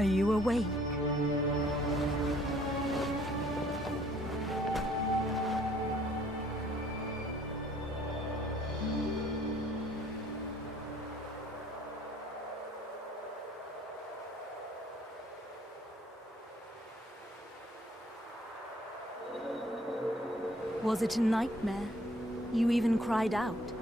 Are you awake? Was it a nightmare? You even cried out.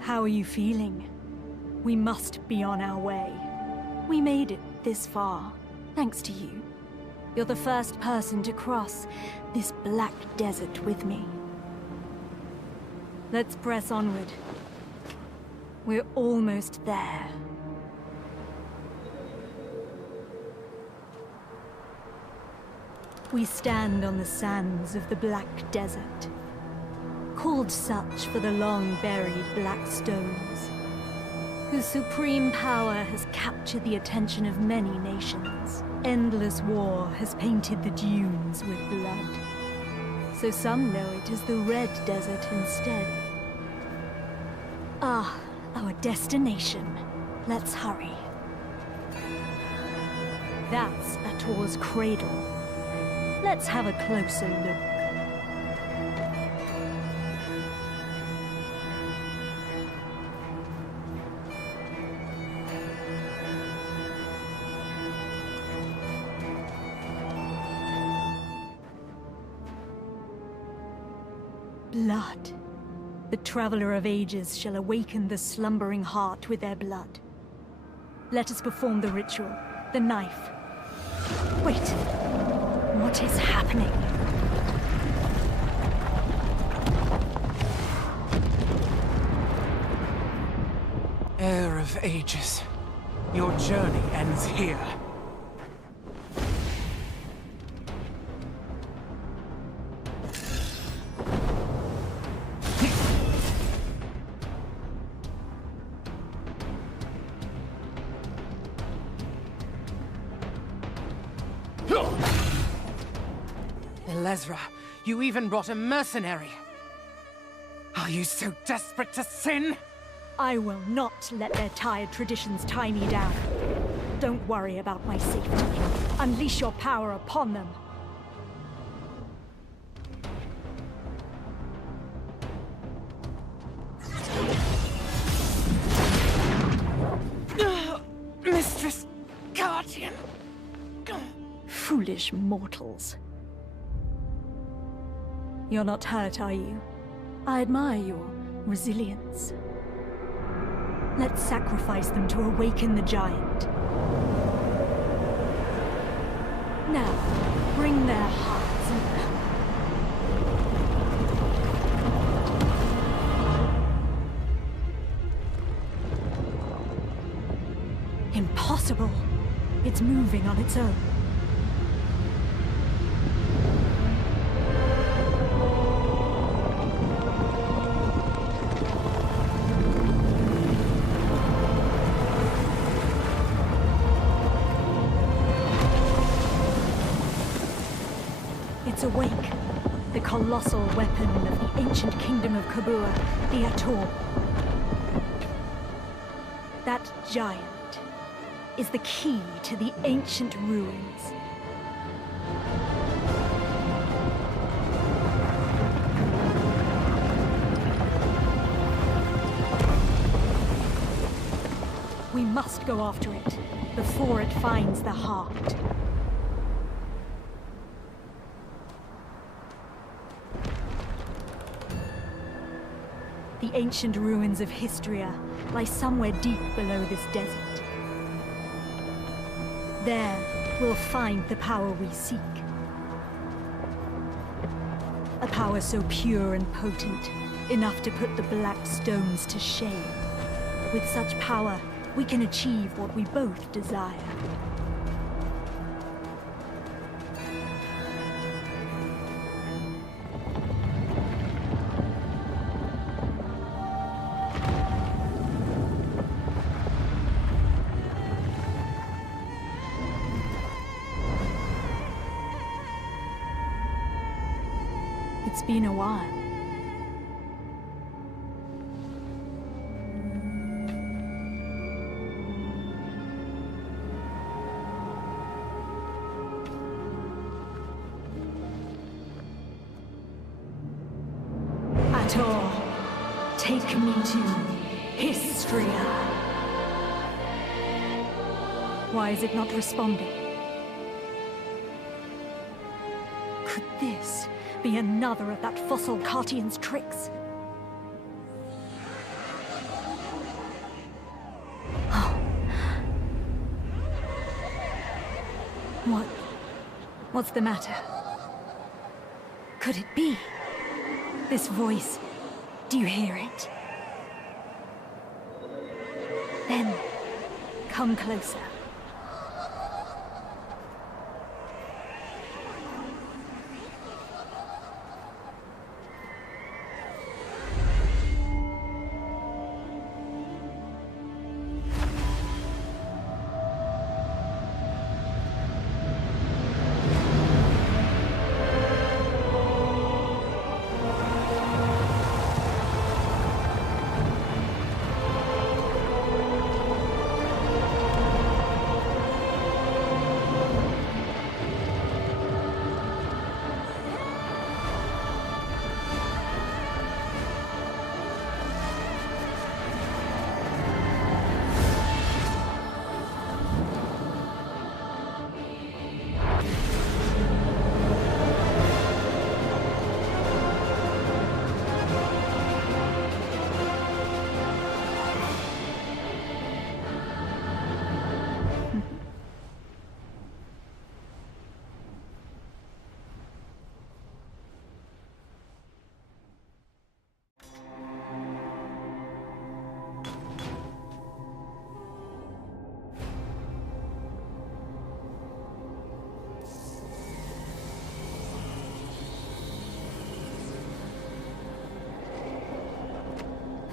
How are you feeling? We must be on our way. We made it this far, thanks to you. You're the first person to cross this black desert with me. Let's press onward. We're almost there. We stand on the sands of the Black Desert, called such for the long-buried black stones, whose supreme power has captured the attention of many nations. Endless war has painted the dunes with blood, so some know it as the Red Desert instead. Ah, our destination. Let's hurry. That's Ator's cradle. Let's have a closer look. Blood. The Traveler of Ages shall awaken the slumbering heart with their blood. Let us perform the ritual. The knife. Wait. What is happening? Heir of Ages, your journey ends here. Elezra, you even brought a mercenary. Are you so desperate to sin? I will not let their tired traditions tie me down. Don't worry about my safety. Unleash your power upon them. Mistress Guardian. Foolish mortals. You're not hurt, are you? I admire your resilience. Let's sacrifice them to awaken the giant. Now, bring their hearts in. Impossible! It's moving on its own. It's awake. The colossal weapon of the ancient kingdom of Kabua, the Ator. That giant is the key to the ancient ruins. We must go after it before it finds the heart. The ancient ruins of Histria lie somewhere deep below this desert. There, we'll find the power we seek. A power so pure and potent, enough to put the black stones to shame. With such power, we can achieve what we both desire. It's been a while. Ator, take me to Histria. Why is it not responding? Could this be another of that fossil Cartian's tricks? Oh. What's the matter? Could it be? This voice, do you hear it? Then, come closer.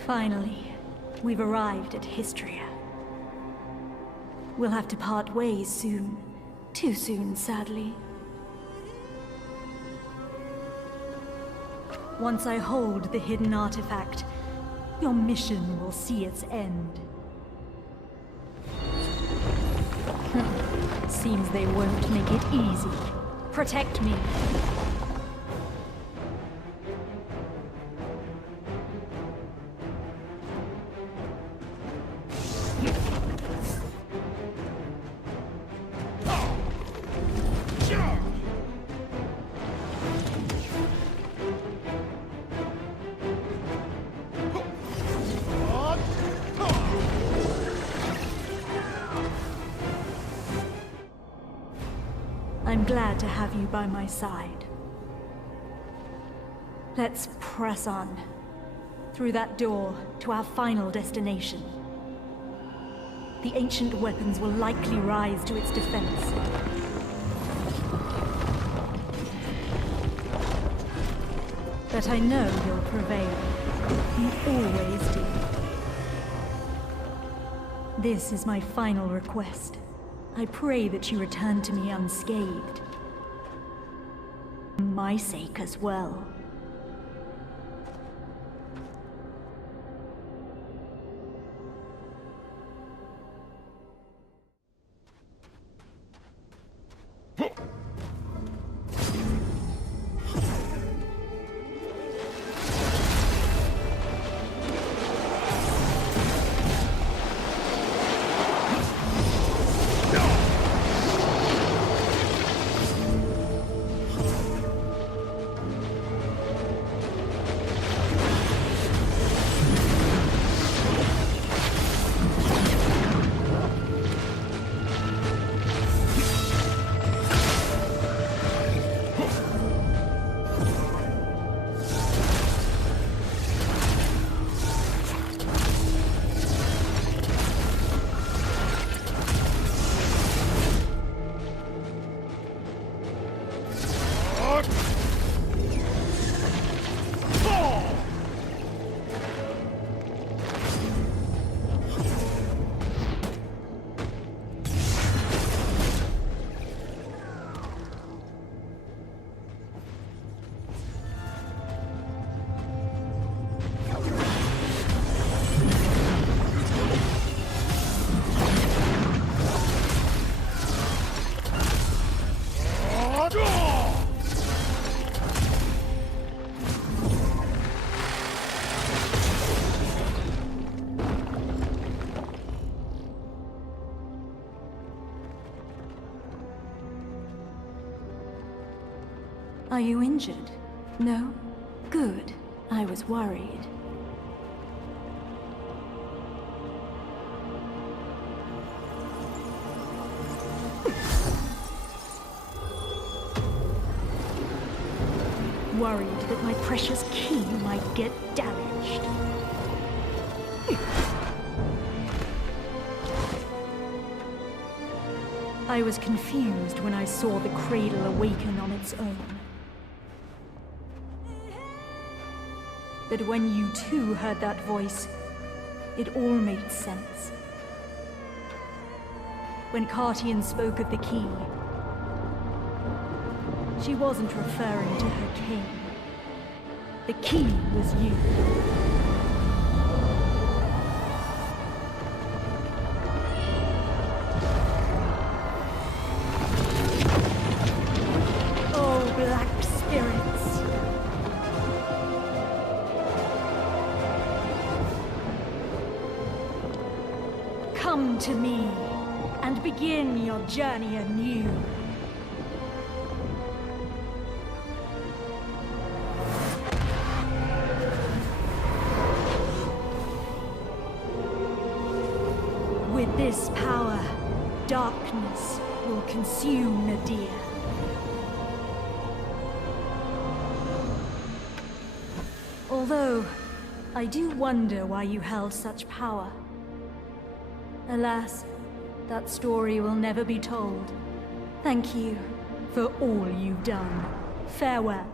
Finally, we've arrived at Histria. We'll have to part ways soon. Too soon, sadly. Once I hold the hidden artifact, your mission will see its end. Seems they won't make it easy. Protect me. I'm glad to have you by my side. Let's press on. Through that door, to our final destination. The ancient weapons will likely rise to its defense. But I know you'll prevail. You always do. This is my final request. I pray that you return to me unscathed. For my sake as well. Are you injured? No? Good. I was worried. Worried that my precious key might get damaged. I was confused when I saw the cradle awaken on its own. But when you too heard that voice, it all made sense. When Cartian spoke of the key, she wasn't referring to her king. The key was you. Oh, black spirits. Come to me and begin your journey anew. With this power, darkness will consume Nadir. Although, I do wonder why you held such power. Alas, that story will never be told. Thank you for all you've done. Farewell.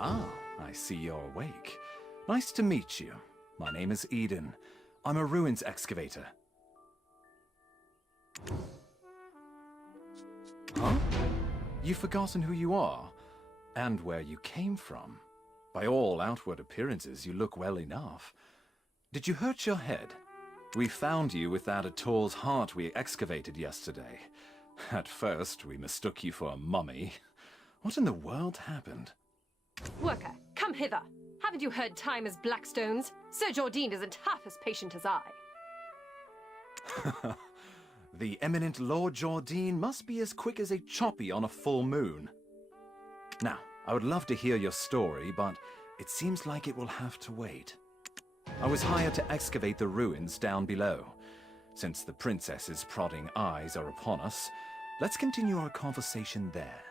Ah, I see you're awake. Nice to meet you. My name is Eden. I'm a ruins excavator. Huh? You've forgotten who you are, and where you came from. By all outward appearances, you look well enough. Did you hurt your head? We found you with that Ator's heart we excavated yesterday. At first, we mistook you for a mummy. What in the world happened? Worker, come hither. Haven't you heard time is Blackstone's? Sir Jordine isn't half as patient as I. The eminent Lord Jordine must be as quick as a choppy on a full moon. Now, I would love to hear your story, but it seems like it will have to wait. I was hired to excavate the ruins down below. Since the princess's prodding eyes are upon us, let's continue our conversation there.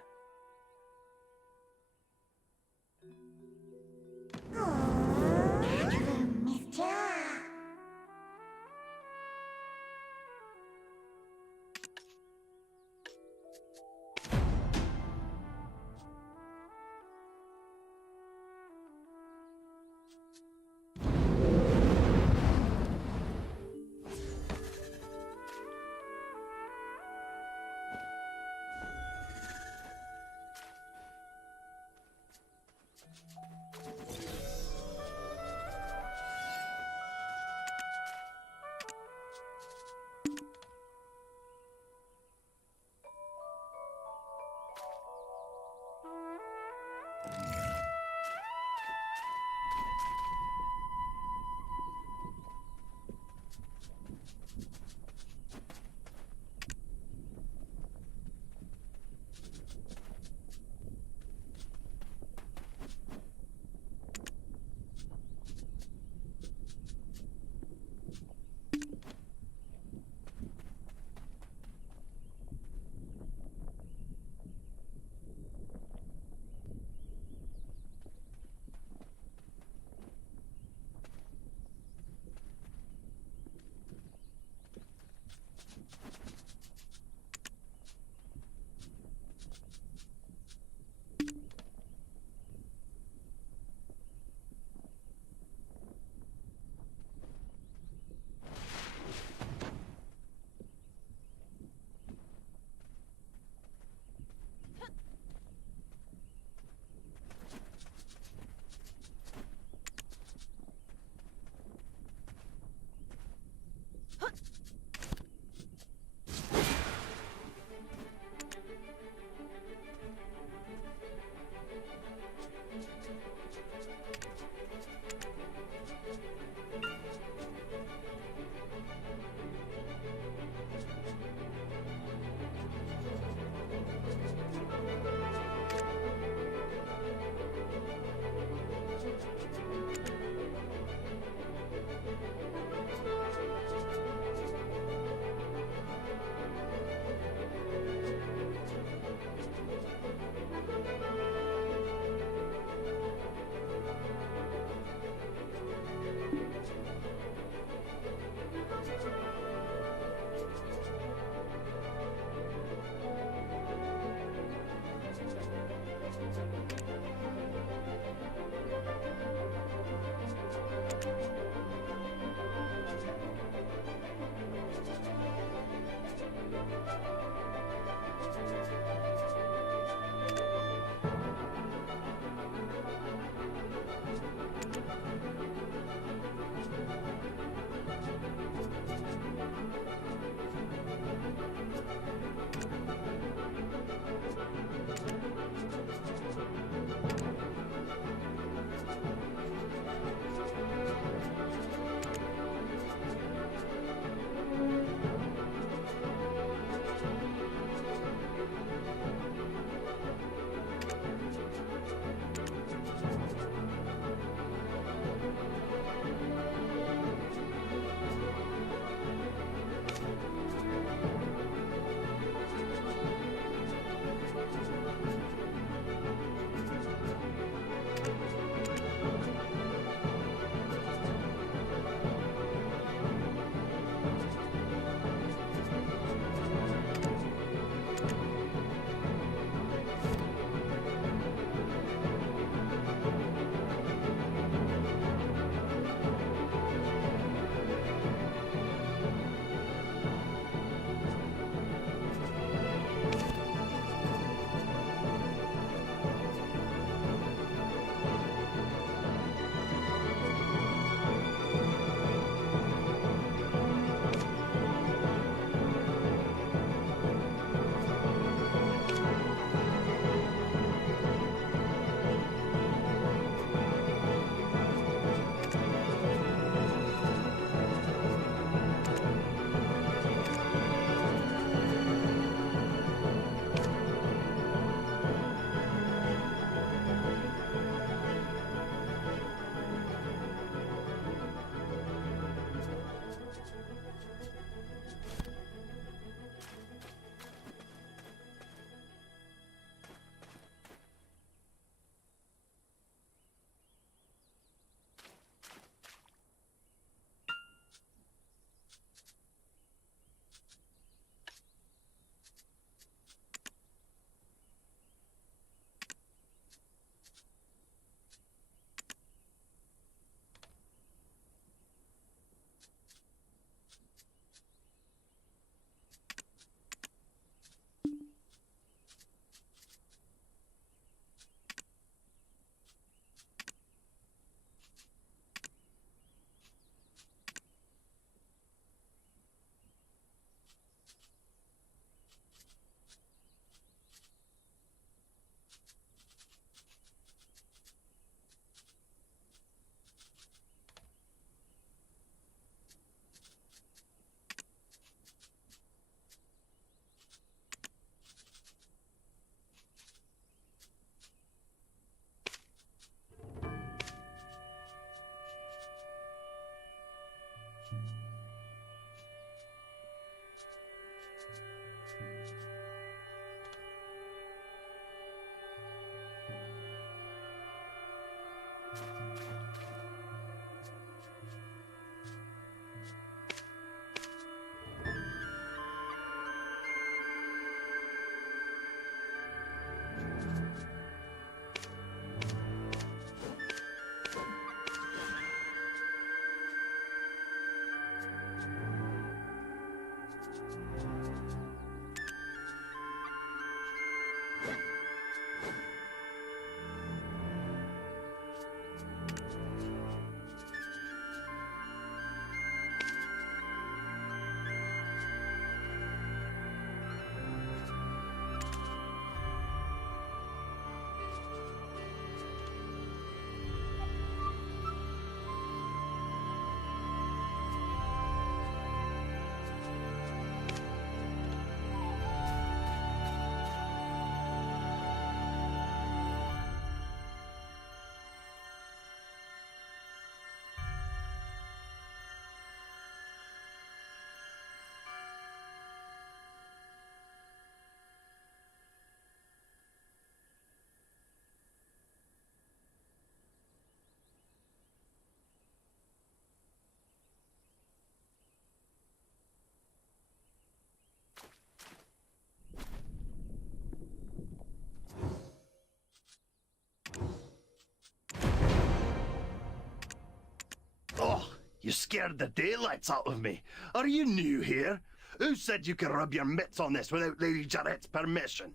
You scared the daylights out of me. Are you new here? Who said you could rub your mitts on this without Lady Jarrett's permission?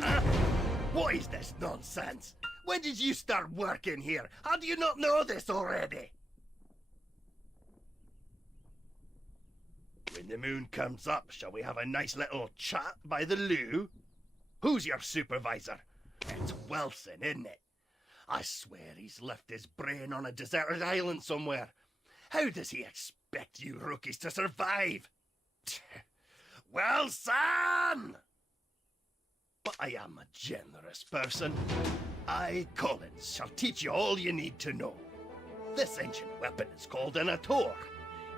Huh? What is this nonsense? When did you start working here? How do you not know this already? When the moon comes up, shall we have a nice little chat by the loo? Who's your supervisor? It's Wilson, isn't it? I swear he's left his brain on a deserted island somewhere. How does he expect you rookies to survive? Wilson! But I am a generous person. I, Collins, shall teach you all you need to know. This ancient weapon is called an Ator.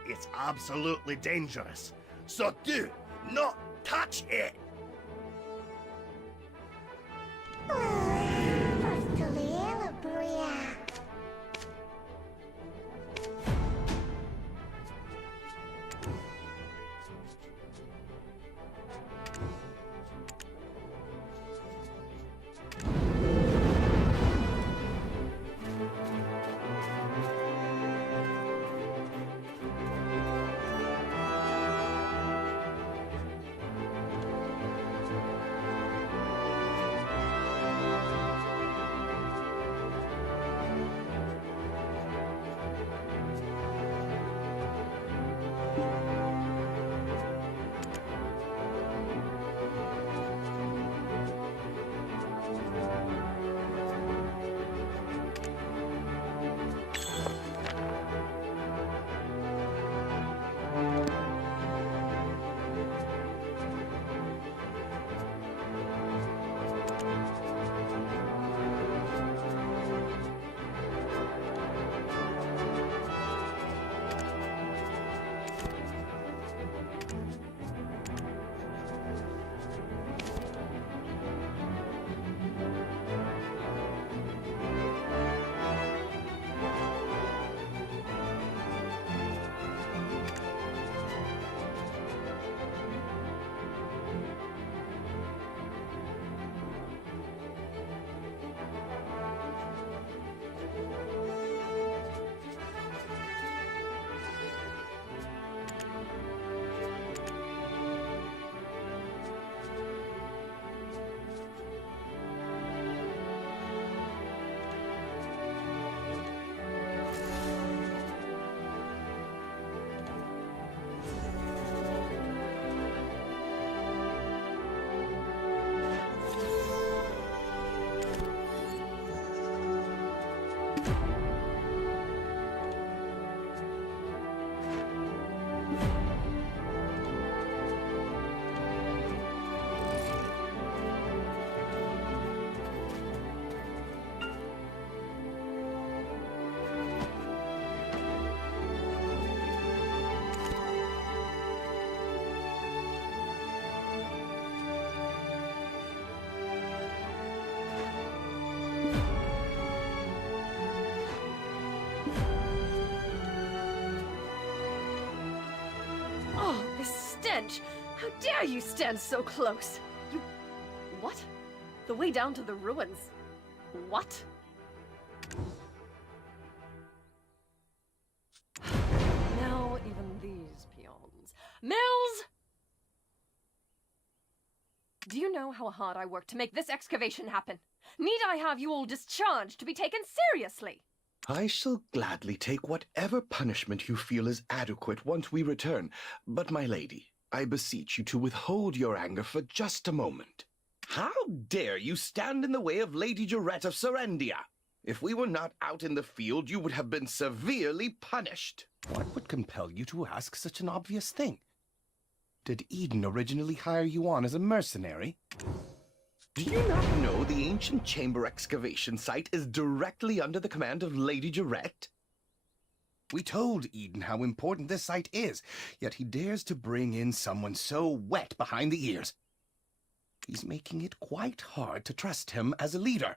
It's absolutely dangerous, so do not touch it! Stench! How dare you stand so close? You... what? The way down to the ruins? What? Now even these peons. Mills! Do you know how hard I worked to make this excavation happen? Need I have you all discharged to be taken seriously? I shall gladly take whatever punishment you feel is adequate once we return. But, my lady, I beseech you to withhold your anger for just a moment. How dare you stand in the way of Lady Jarrett of Serendia? If we were not out in the field, you would have been severely punished. What would compel you to ask such an obvious thing? Did Eden originally hire you on as a mercenary? Do you not know the ancient chamber excavation site is directly under the command of Lady Jarrett? We told Eden how important this site is, yet he dares to bring in someone so wet behind the ears. He's making it quite hard to trust him as a leader.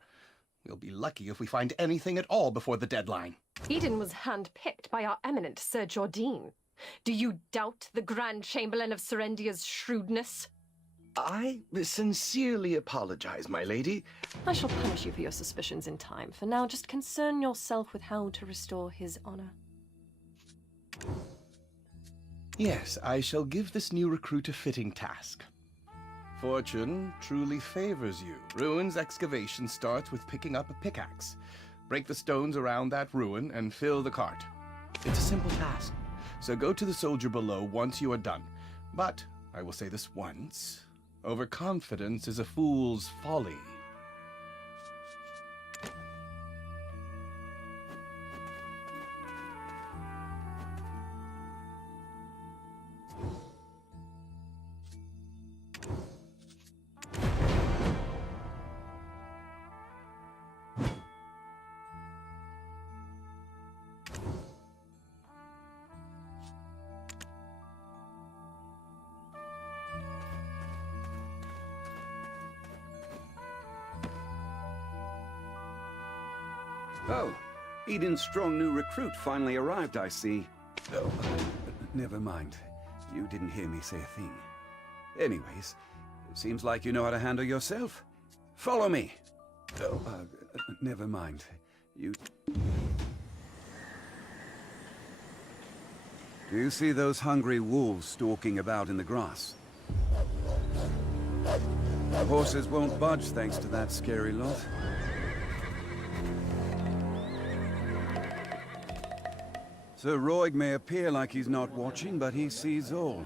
We'll be lucky if we find anything at all before the deadline. Eden was hand-picked by our eminent Sir Jordine. Do you doubt the Grand Chamberlain of Serendia's shrewdness? I sincerely apologize, my lady. I shall punish you for your suspicions in time. For now, just concern yourself with how to restore his honor. Yes, I shall give this new recruit a fitting task. Fortune truly favors you. Ruins excavation starts with picking up a pickaxe. Break the stones around that ruin and fill the cart. It's a simple task, so go to the soldier below once you are done. But, I will say this once, overconfidence is a fool's folly. Oh, Eden's strong new recruit finally arrived, I see. Oh, never mind. You didn't hear me say a thing. Anyways, it seems like you know how to handle yourself. Follow me. Oh, never mind. You... Do you see those hungry wolves stalking about in the grass? The horses won't budge thanks to that scary lot. Sir Roig may appear like he's not watching, but he sees all.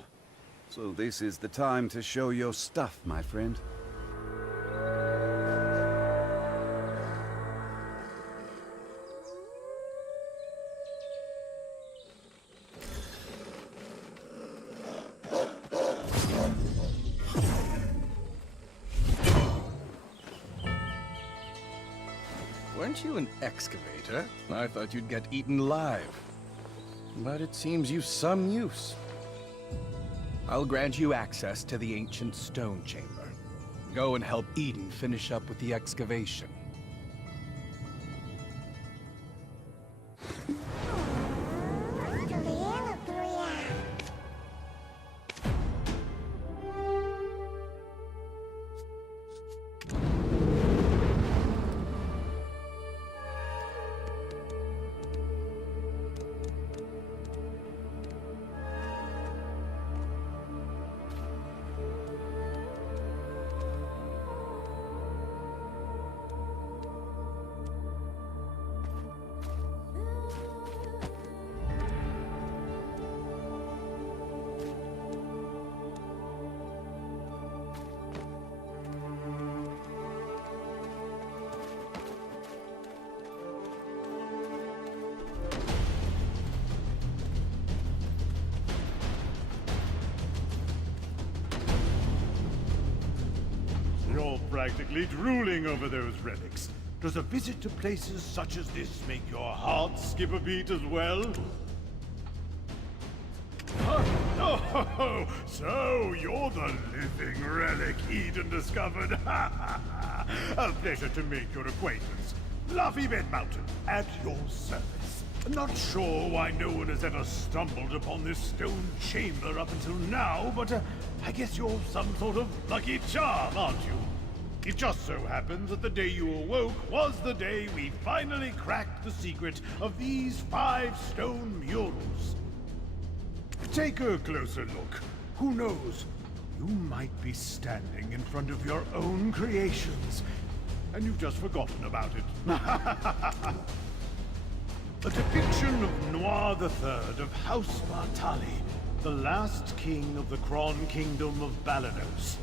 So this is the time to show your stuff, my friend. Weren't you an excavator? I thought you'd get eaten alive. But it seems you've some use. I'll grant you access to the ancient stone chamber. Go and help Eden finish up with the excavation. You're practically drooling over those relics. Does a visit to places such as this make your heart skip a beat as well? Oh, so you're the living relic Eden discovered. A pleasure to make your acquaintance. Luffy Bed Mountain, at your service. Not sure why no one has ever stumbled upon this stone chamber up until now, but I guess you're some sort of lucky charm, aren't you? It just so happens that the day you awoke was the day we finally cracked the secret of these 5 stone murals. Take a closer look. Who knows? You might be standing in front of your own creations, and you've just forgotten about it. A depiction of Noir III of House Bartali, the last king of the Kron Kingdom of Balanos.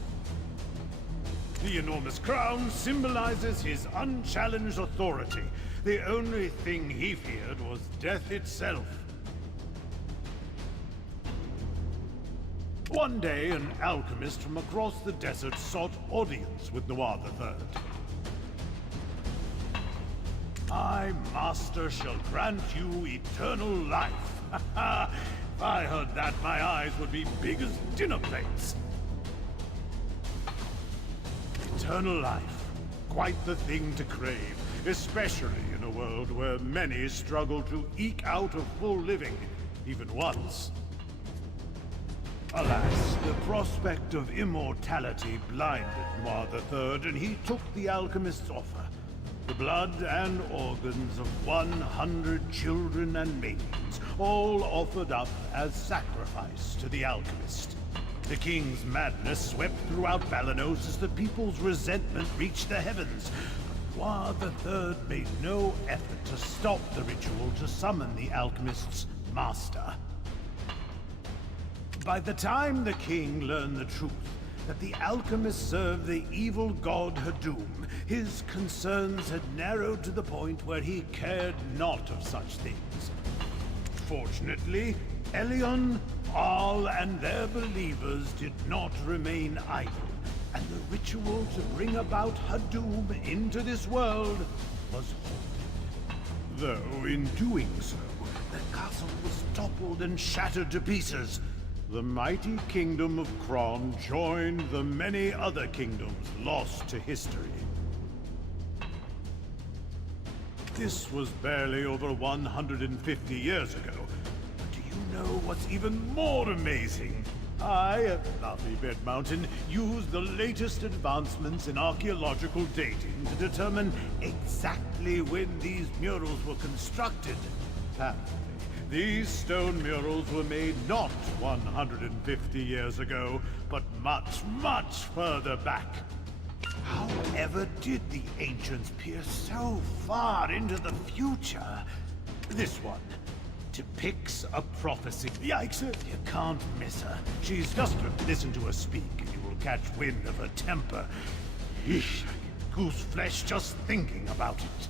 The enormous crown symbolizes his unchallenged authority. The only thing he feared was death itself. One day, an alchemist from across the desert sought audience with Noir III. I, Master, shall grant you eternal life. If I heard that, my eyes would be big as dinner plates. Eternal life. Quite the thing to crave, especially in a world where many struggle to eke out a full living, even once. Alas, the prospect of immortality blinded Noir III, and he took the alchemist's offer. The blood and organs of 100 children and maidens, all offered up as sacrifice to the alchemist. The king's madness swept throughout Balanos as the people's resentment reached the heavens. But Noir III made no effort to stop the ritual to summon the alchemist's master. By the time the king learned the truth, that the alchemist served the evil god Hadum, his concerns had narrowed to the point where he cared not of such things. Fortunately, Elion, Arl, and their believers did not remain idle, and the ritual to bring about Hadum into this world was halted. Though in doing so, the castle was toppled and shattered to pieces. The mighty kingdom of Kron joined the many other kingdoms lost to history. This was barely over 150 years ago. But do you know what's even more amazing? I, at Fluffy Bed Mountain, used the latest advancements in archaeological dating to determine exactly when these murals were constructed. Apparently, these stone murals were made not 150 years ago, but much, much further back. However did the ancients peer so far into the future? This one depicts a prophecy. Yikes, you can't miss her. She's just listen to her speak and you will catch wind of her temper. Eesh, I get goose flesh just thinking about it.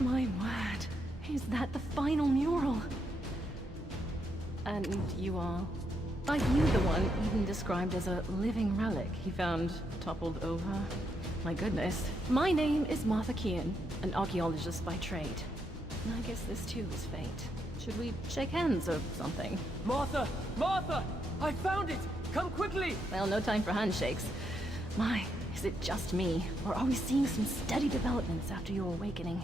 My word, is that the final mural? And you are? Are you the one Eden described as a living relic he found toppled over? My goodness. My name is Martha Kean, an archaeologist by trade. And I guess this too is fate. Should we shake hands or something? Martha! Martha! I found it! Come quickly! Well, no time for handshakes. My, is it just me? Or are we seeing some steady developments after your awakening?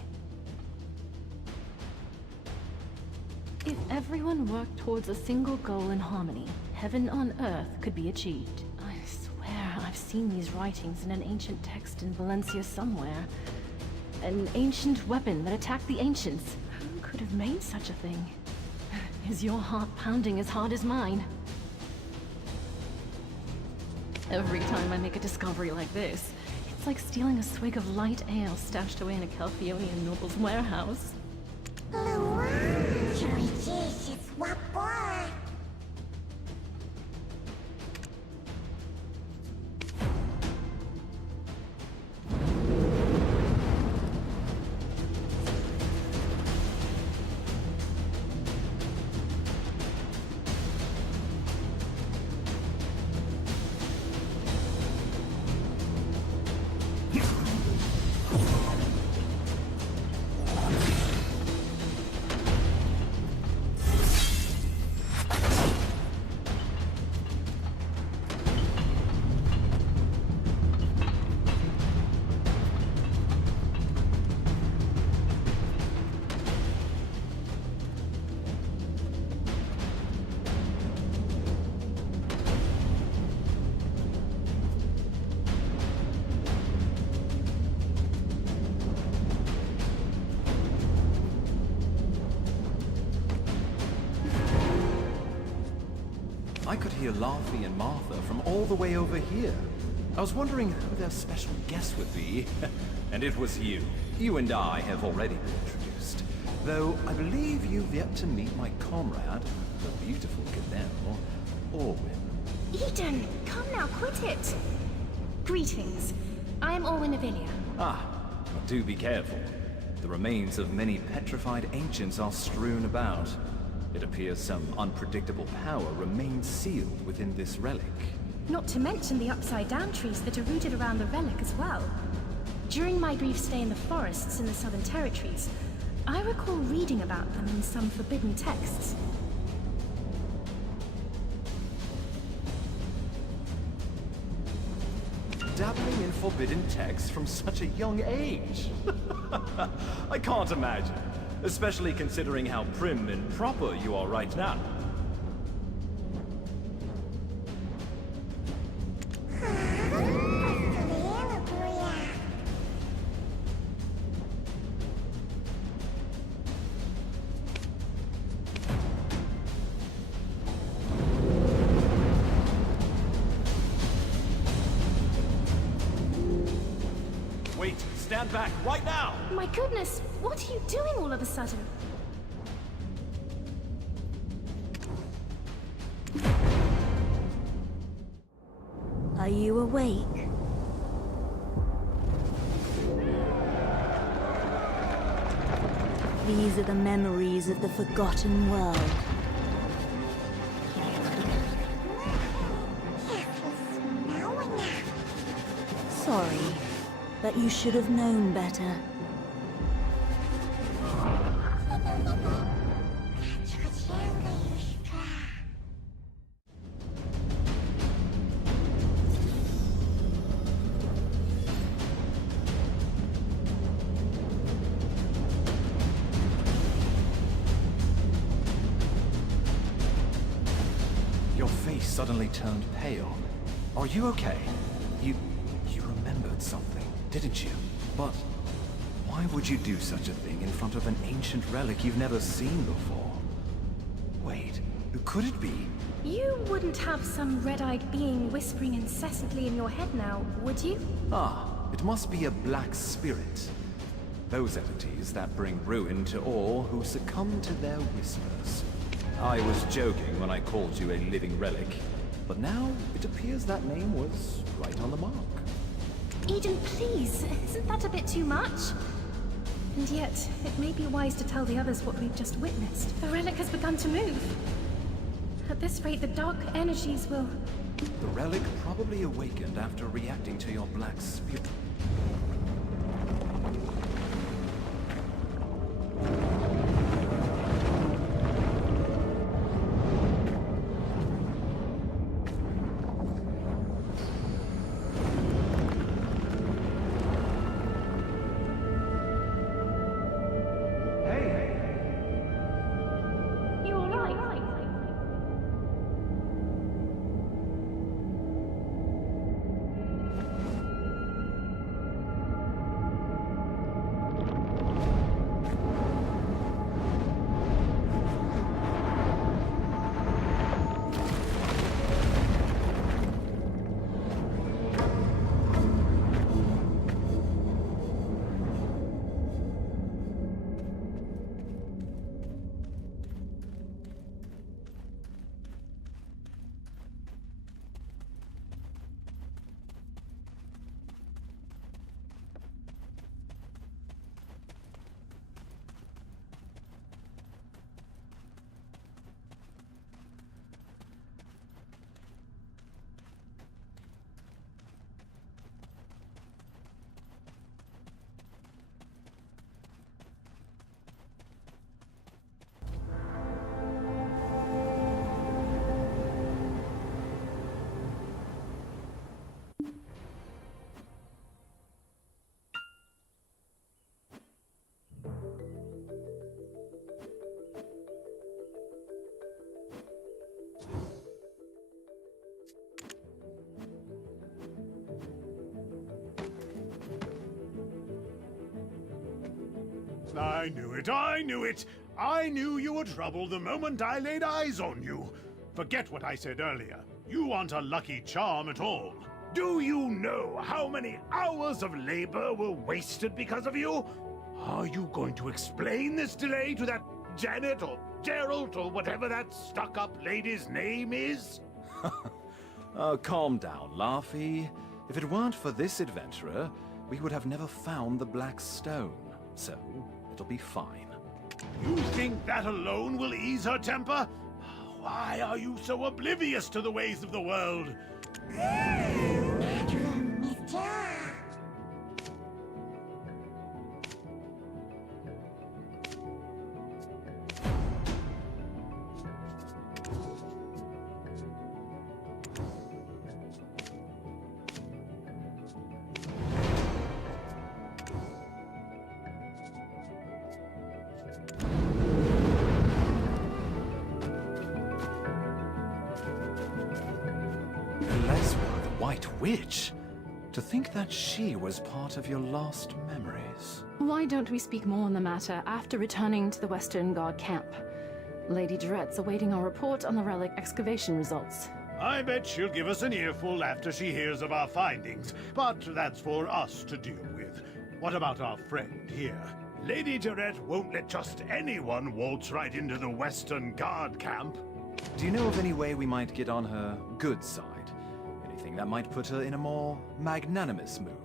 If everyone worked towards a single goal in harmony, heaven on earth could be achieved. I swear I've seen these writings in an ancient text in Valencia somewhere. An ancient weapon that attacked the ancients. Who could have made such a thing? Is your heart pounding as hard as mine? Every time I make a discovery like this, it's like stealing a swig of light ale stashed away in a Calphionian noble's warehouse. I could hear Laufey and Martha from all the way over here. I was wondering who their special guest would be, and it was you. You and I have already been introduced, though I believe you've yet to meet my comrade, the beautiful Cadell, Orwyn. Eden, come now, quit it! Greetings. I am Orwyn of Ilia. Ah, but do be careful. The remains of many petrified ancients are strewn about. It appears some unpredictable power remains sealed within this relic. Not to mention the upside-down trees that are rooted around the relic as well. During my brief stay in the forests in the Southern Territories, I recall reading about them in some forbidden texts. Dabbling in forbidden texts from such a young age? I can't imagine, especially considering how prim and proper you are right now. Wait, stand back, right now! My goodness, what are you doing all of a sudden? Are you awake? These are the memories of the Forgotten World. Sorry, but you should have known better. Your face suddenly turned pale. Are you okay? You remembered something, didn't you? But why would you do such a thing in front of an ancient relic you've never seen before? Wait, who could it be? You wouldn't have some red-eyed being whispering incessantly in your head now, would you? Ah, it must be a black spirit. Those entities that bring ruin to all who succumb to their whispers. I was joking when I called you a living relic, but now it appears that name was right on the mark. Eden, please, isn't that a bit too much? And yet, it may be wise to tell the others what we've just witnessed. The relic has begun to move. At this rate, the dark energies will... The relic probably awakened after reacting to your black spirit. I knew it, I knew it! I knew you were trouble the moment I laid eyes on you. Forget what I said earlier. You aren't a lucky charm at all. Do you know how many hours of labor were wasted because of you? Are you going to explain this delay to that Janet or Geralt or whatever that stuck-up lady's name is? Calm down, Laufey. If it weren't for this adventurer, we would have never found the Black Stone. So, it'll be fine. You think that alone will ease her temper? Why are you so oblivious to the ways of the world? Elezra, the White Witch? To think that she was part of your lost memories. Why don't we speak more on the matter after returning to the Western Guard camp? Lady Durette's awaiting our report on the relic excavation results. I bet she'll give us an earful after she hears of our findings, but that's for us to deal with. What about our friend here? Lady Durette won't let just anyone waltz right into the Western Guard camp. Do you know of any way we might get on her good side? Anything that might put her in a more magnanimous mood?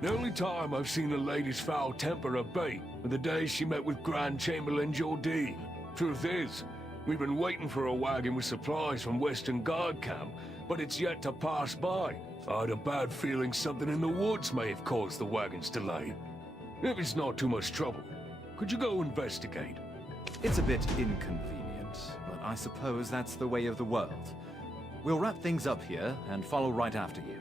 The only time I've seen a lady's foul temper abate were the day she met with Grand Chamberlain Jordine. Truth is, we've been waiting for a wagon with supplies from Western Guard camp, but it's yet to pass by. I had a bad feeling something in the woods may have caused the wagon's delay. If it's not too much trouble, could you go investigate? It's a bit inconvenient, but I suppose that's the way of the world. We'll wrap things up here and follow right after you.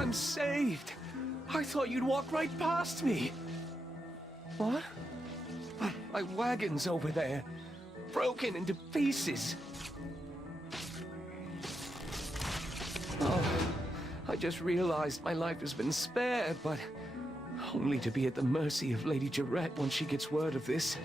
I'm saved. I thought you'd walk right past me. What? My wagon's over there, broken into pieces. Oh, I just realized my life has been spared, but only to be at the mercy of Lady Jarette when she gets word of this.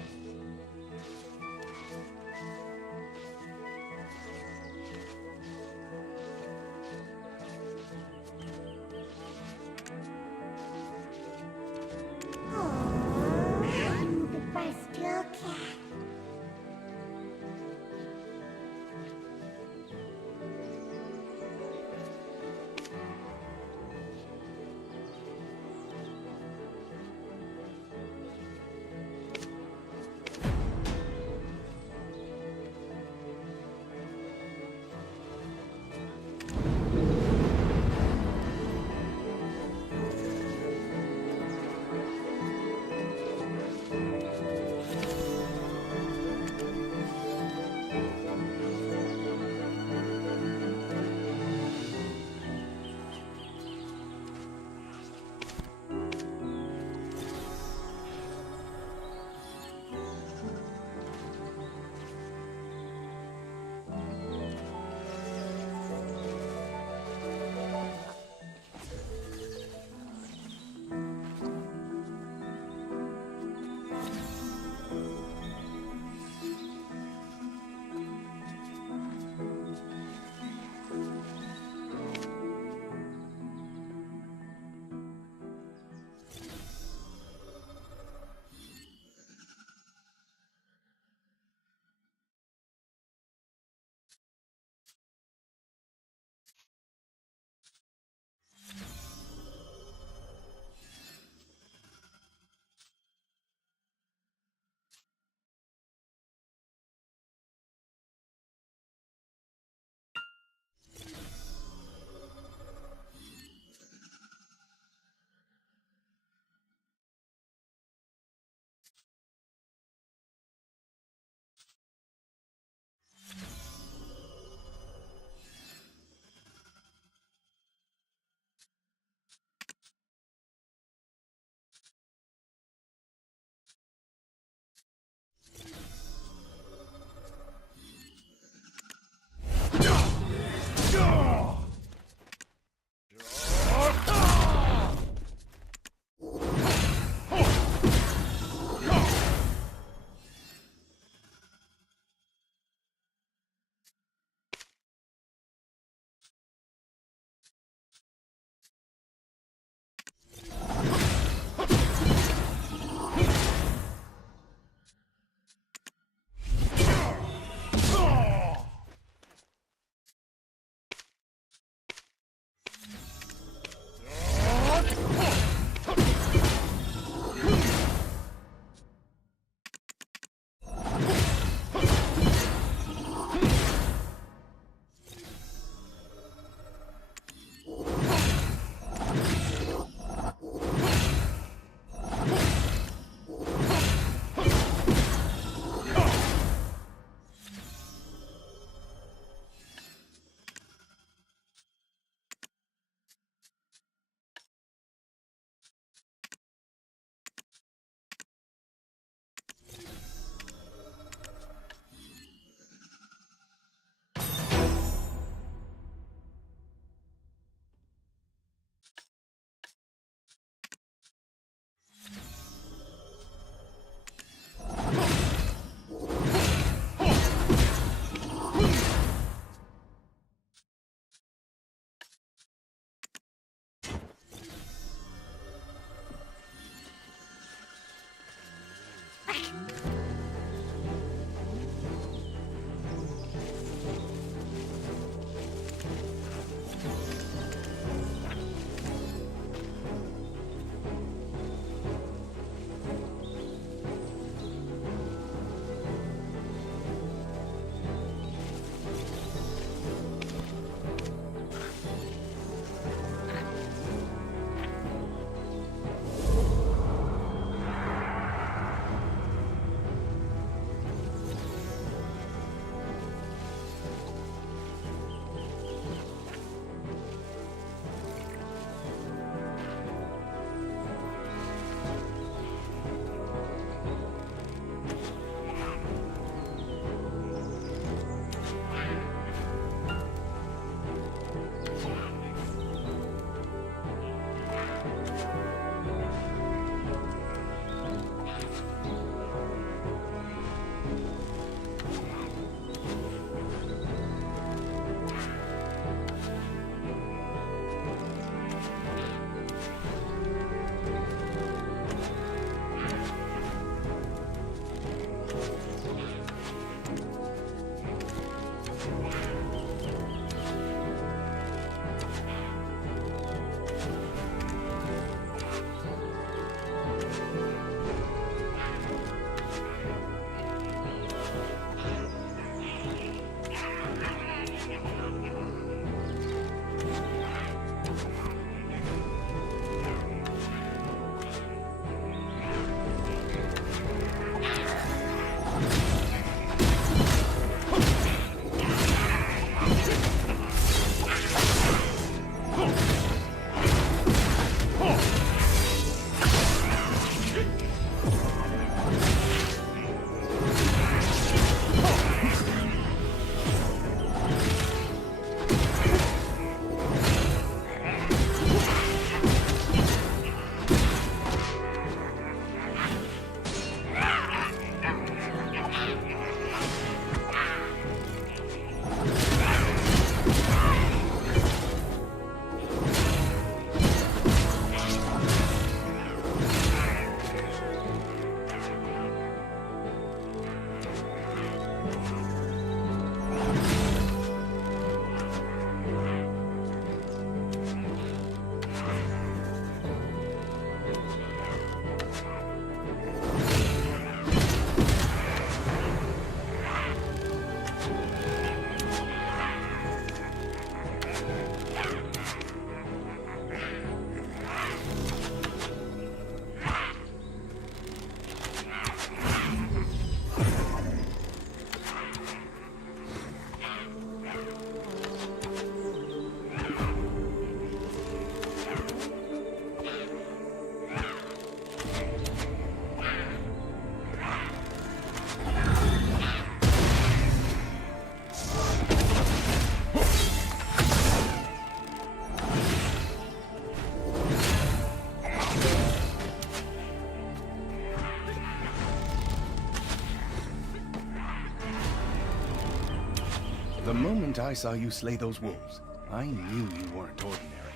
The moment I saw you slay those wolves, I knew you weren't ordinary.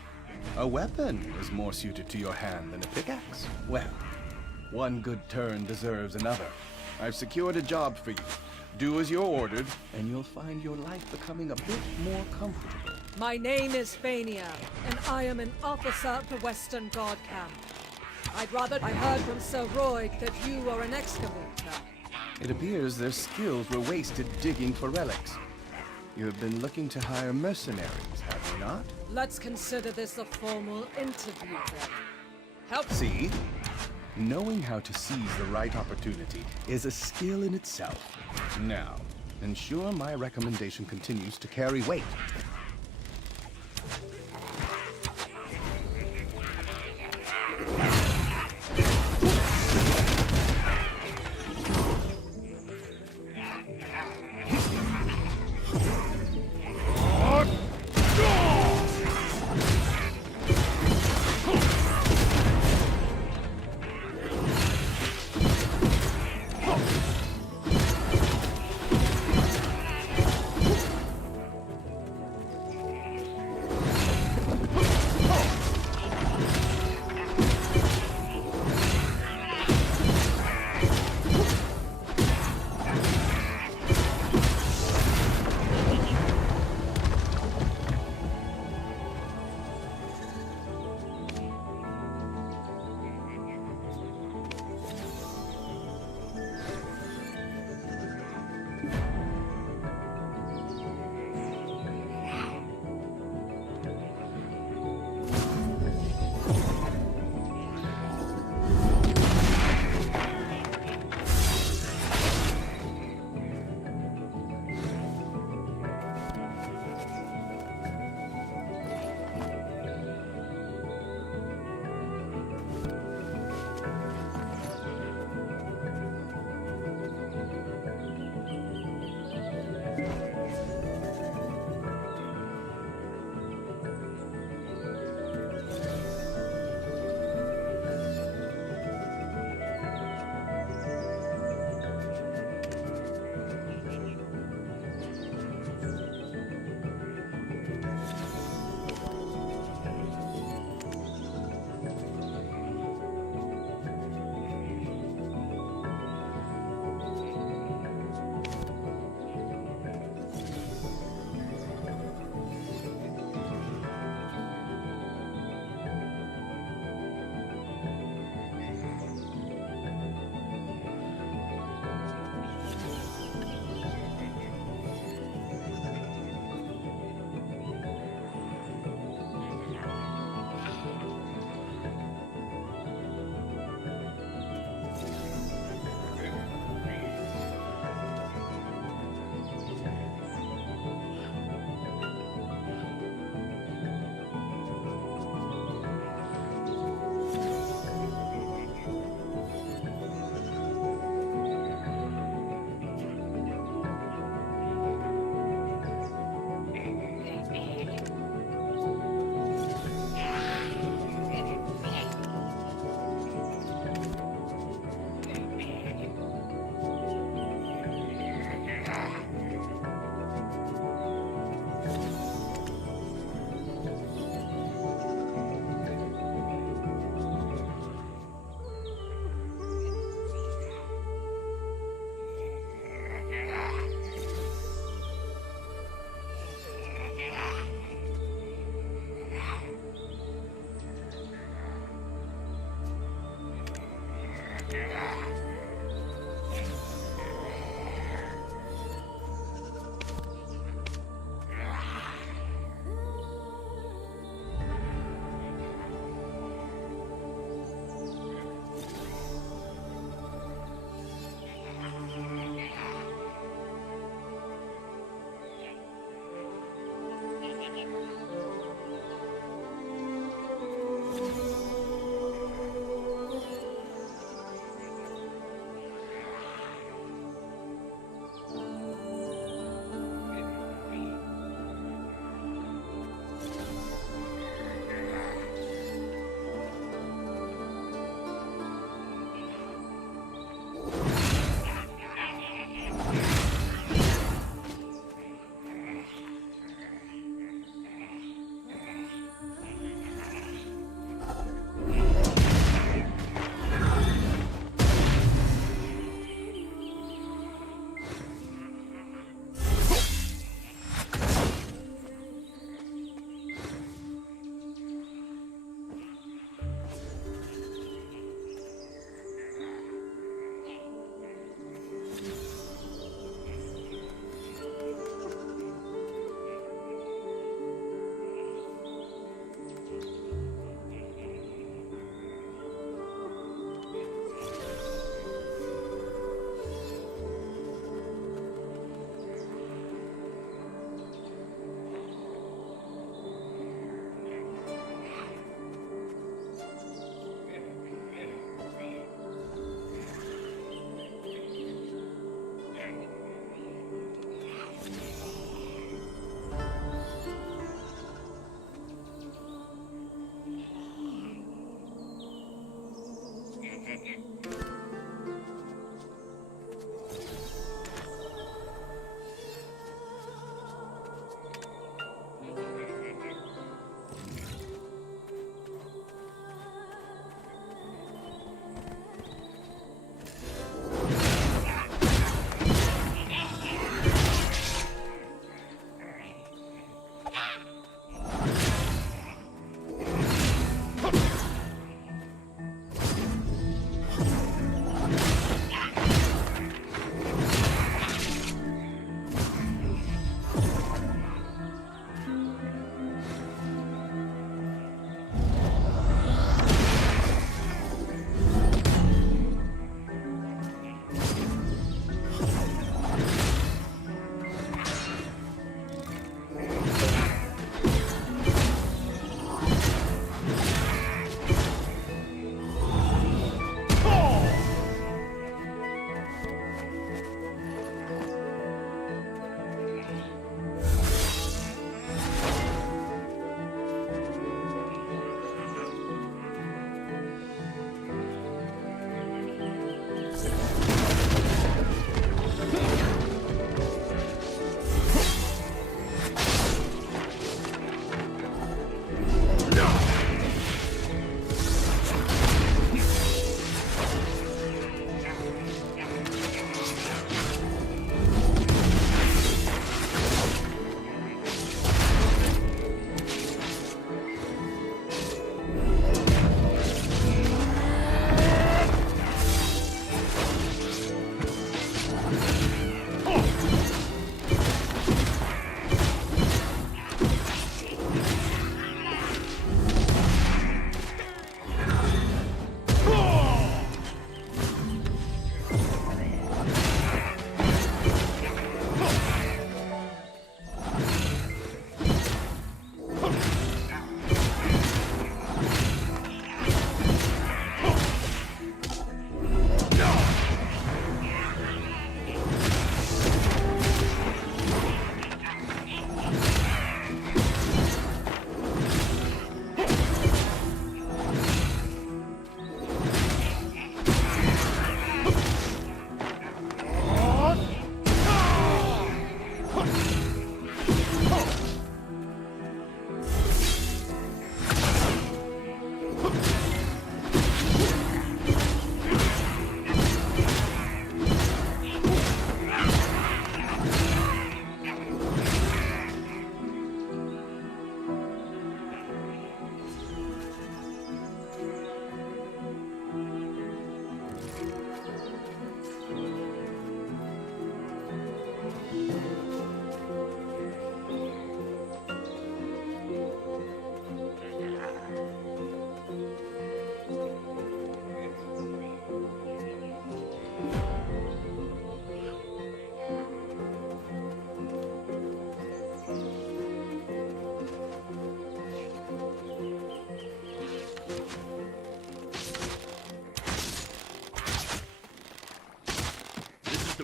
A weapon is more suited to your hand than a pickaxe. Well, one good turn deserves another. I've secured a job for you. Do as you're ordered, and you'll find your life becoming a bit more comfortable. My name is Fania, and I am an officer of the Western Guard Camp. I heard from Sir Roig that you are an excavator. It appears their skills were wasted digging for relics. You have been looking to hire mercenaries, have you not? Let's consider this a formal interview then. Help. See? Knowing how to seize the right opportunity is a skill in itself. Now, ensure my recommendation continues to carry weight.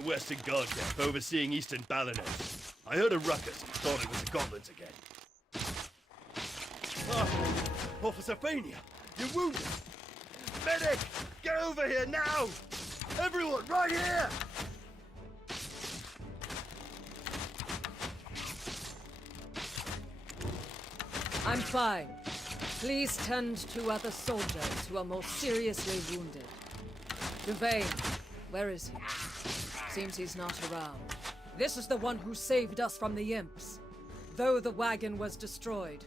Western Guard camp overseeing Eastern Balinese. I heard a ruckus and thought it was the goblins again. Ah, Officer Fania, you're wounded. Medic, get over here now! Everyone, right here! I'm fine. Please tend to other soldiers who are more seriously wounded. Duvain, where is he? Seems he's not around. This is the one who saved us from the imps. Though the wagon was destroyed,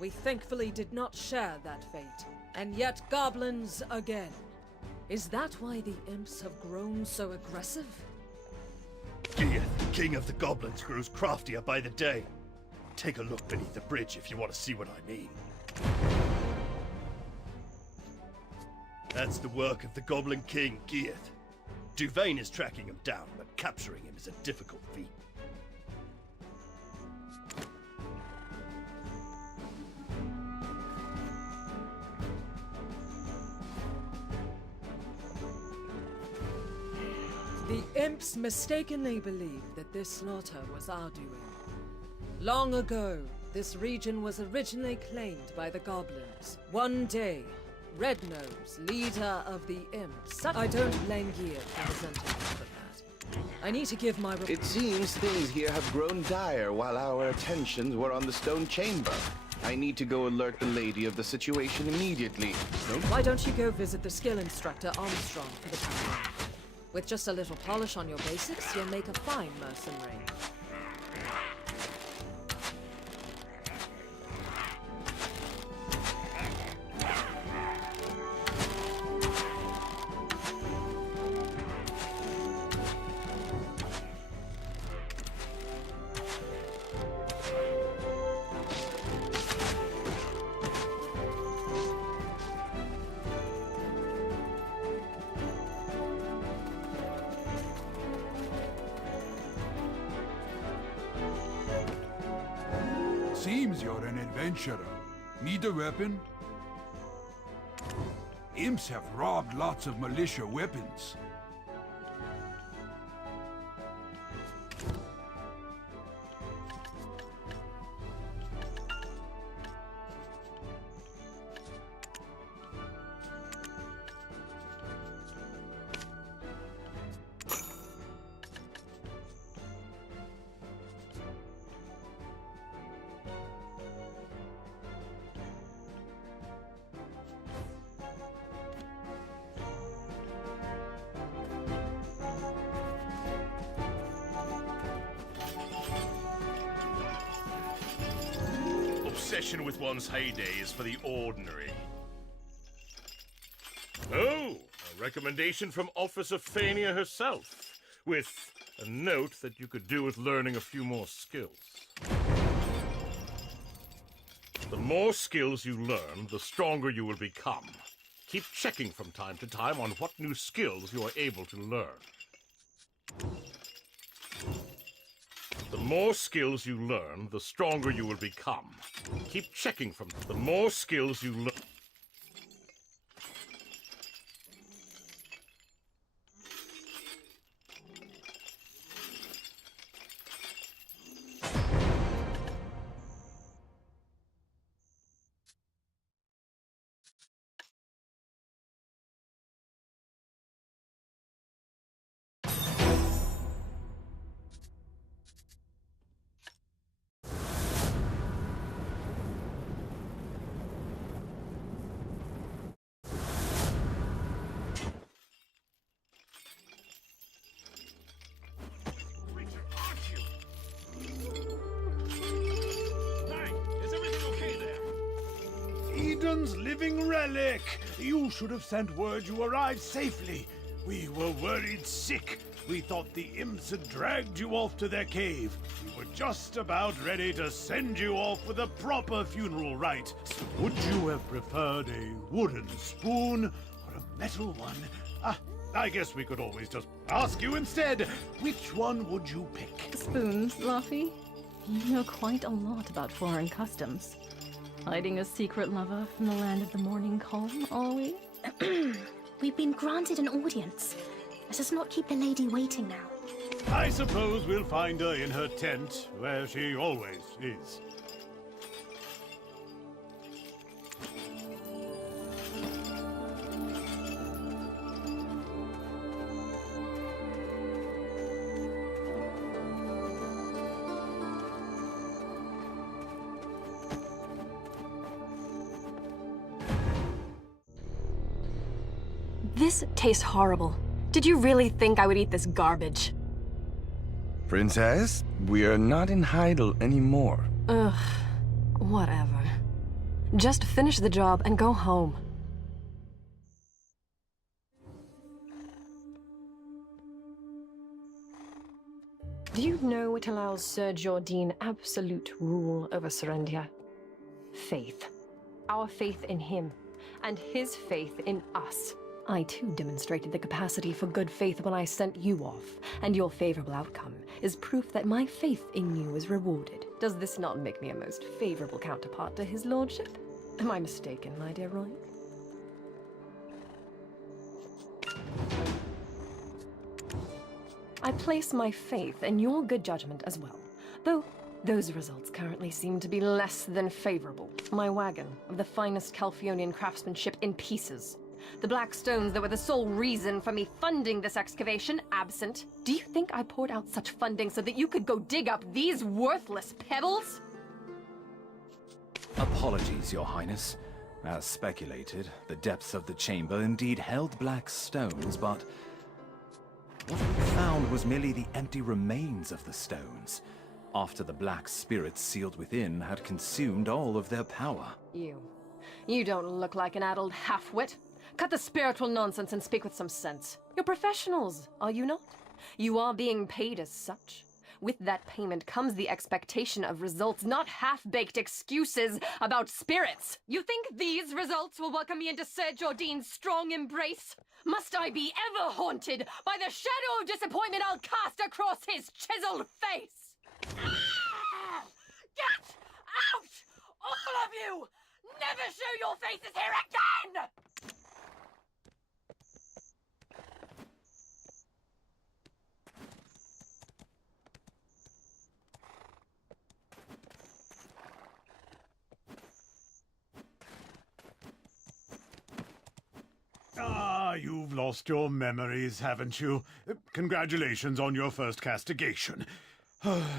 we thankfully did not share that fate. And yet goblins again. Is that why the imps have grown so aggressive? Gieth, king of the goblins, grows craftier by the day. Take a look beneath the bridge if you want to see what I mean. That's the work of the Goblin King, Gieth. Duvain is tracking him down, but capturing him is a difficult feat. The imps mistakenly believe that this slaughter was our doing. Long ago, this region was originally claimed by the goblins. One day, Rednose, leader of the imps. I don't blame Gieth for resenting me for that. I need to give my report. It seems things here have grown dire while our attentions were on the stone chamber. I need to go alert the lady of the situation immediately. Why don't you go visit the skill instructor Armstrong for the time being? With just a little polish on your basics, you'll make a fine mercenary. Seems you're an adventurer. Need a weapon? Imps have robbed lots of militia weapons. Obsession with one's heyday is for the ordinary. Oh, a recommendation from Officer Fania herself, with a note that you could do with learning a few more skills. The more skills you learn, the stronger you will become. Keep checking from time to time on what new skills you are able to learn. The more skills you learn, the stronger you will become. Keep checking from the more skills you learn. Eden's living relic! You should have sent word you arrived safely. We were worried sick. We thought the imps had dragged you off to their cave. We were just about ready to send you off with a proper funeral rite. Would you have preferred a wooden spoon or a metal one? I guess we could always just ask you instead. Which one would you pick? Spoons, Luffy. You know quite a lot about foreign customs. Hiding a secret lover from the land of the morning calm, are we? We've been granted an audience, Let us not keep the lady waiting now. I suppose we'll find her in her tent, where she always is. This tastes horrible. Did you really think I would eat this garbage? Princess, we are not in Heidel anymore. Ugh, whatever. Just finish the job and go home. Do you know it allows Sir Jordan absolute rule over Serendia? Faith. Our faith in him, and his faith in us. I too demonstrated the capacity for good faith when I sent you off, and your favorable outcome is proof that my faith in you is rewarded. Does this not make me a most favorable counterpart to his lordship? Am I mistaken, my dear Roy? I place my faith in your good judgment as well, though those results currently seem to be less than favorable. My wagon of the finest Calphionian craftsmanship in pieces. The black stones that were the sole reason for me funding this excavation absent. Do you think I poured out such funding so that you could go dig up these worthless pebbles? Apologies, Your Highness. As speculated, the depths of the chamber indeed held black stones, but what we found was merely the empty remains of the stones, after the black spirits sealed within had consumed all of their power. You don't look like an addled half-wit. Cut the spiritual nonsense and speak with some sense. You're professionals, are you not? You are being paid as such. With that payment comes the expectation of results, not half-baked excuses about spirits. You think these results will welcome me into Sir Jordan's strong embrace? Must I be ever haunted by the shadow of disappointment I'll cast across his chiseled face? Ah! Get out! All of you! Never show your faces here again! Ah, you've lost your memories, haven't you? Congratulations on your first castigation.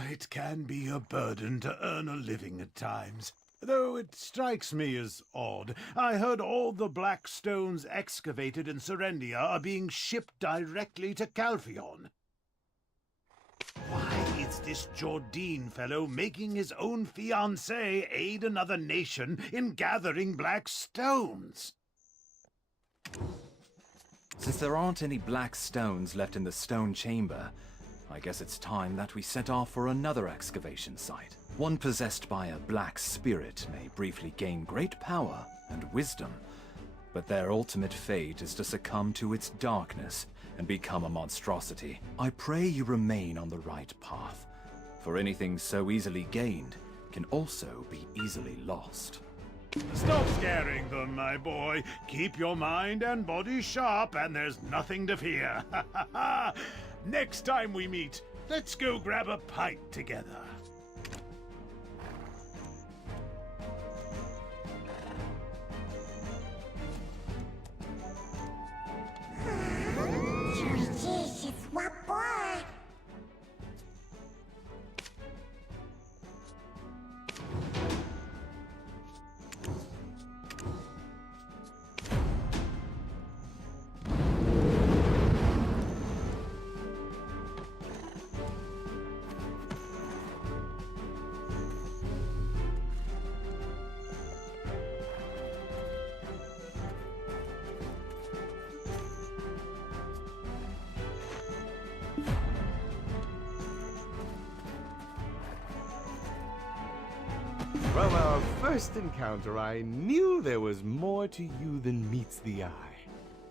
It can be a burden to earn a living at times. Though it strikes me as odd. I heard all the black stones excavated in Serendia are being shipped directly to Calphion. Why is this Jordan fellow making his own fiancée aid another nation in gathering black stones? Since there aren't any black stones left in the stone chamber, I guess it's time that we set off for another excavation site. One possessed by a black spirit may briefly gain great power and wisdom, but their ultimate fate is to succumb to its darkness and become a monstrosity. I pray you remain on the right path, for anything so easily gained can also be easily lost. Stop scaring them, my boy. Keep your mind and body sharp, and there's nothing to fear. Next time we meet, let's go grab a pint together. From our first encounter, I knew there was more to you than meets the eye.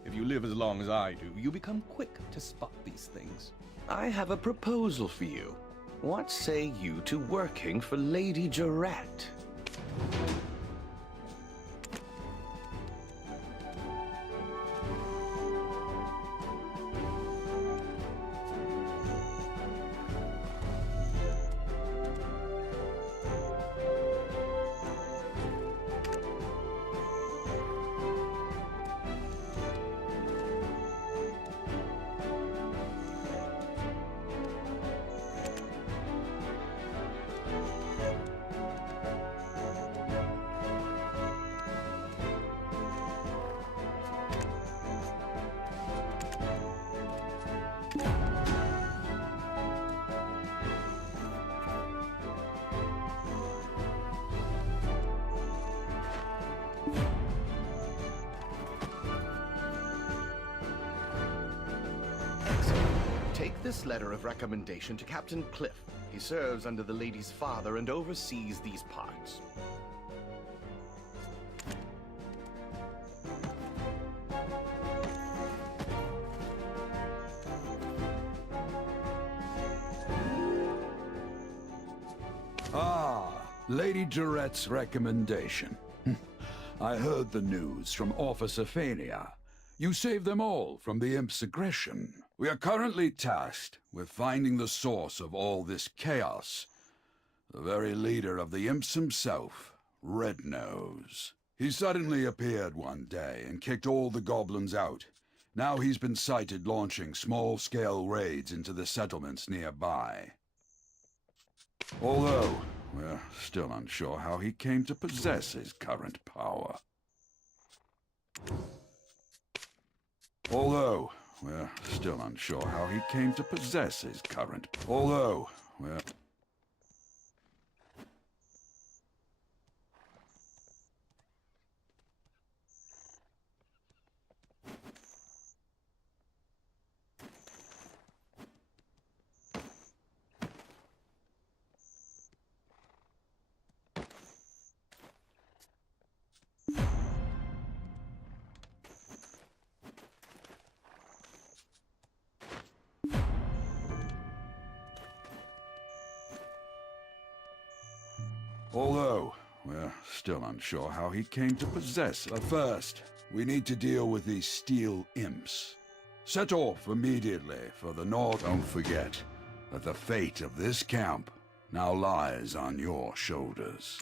If you live as long as I do, you become quick to spot these things. I have a proposal for you. What say you to working for Lady Jarrett? Take this letter of recommendation to Captain Cliff. He serves under the lady's father and oversees these parts. Ah, Lady Durette's recommendation. I heard the news from Officer Fania. You saved them all from the Imp's aggression. We are currently tasked with finding the source of all this chaos. The very leader of the Imps himself, Rednose. He suddenly appeared one day and kicked all the goblins out. Now he's been sighted launching small-scale raids into the settlements nearby. Although, we're still unsure how he came to possess his current power. Although, we're still unsure how he came to possess his current... Although, we're... Although, we're still unsure how he came to possess it. But first, we need to deal with these steel imps. Set off immediately for the north. Don't forget that the fate of this camp now lies on your shoulders.